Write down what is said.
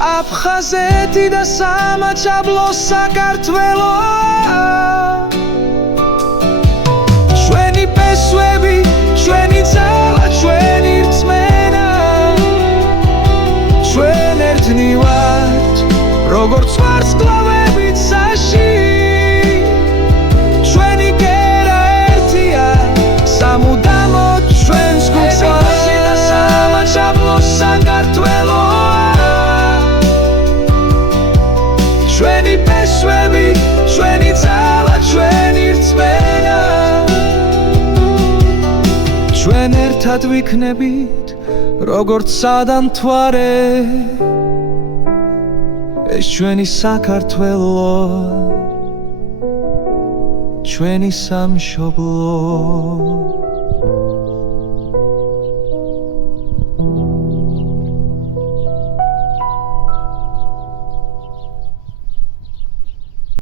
აფხაზეთი და სამაჩაბლო საქართველოა ჩვენი პესვები, ჩვენი ძალა, ჩვენი რწმენა ჩვენ ერთნი ვართ როგორც ვარსკვლავები ცაში ჩვენი კერა ერთია სამუდამოდ ჩვენს გულში და სამაჩაბლო საქართველოა ჩვენი პესვები, ჩვენი ძალა, ჩვენი რწმენა ჩვენ ერთად ვიქნებით როგორც სადამთვარე ეს ჩვენი საქართველო ჩვენი სამშობლო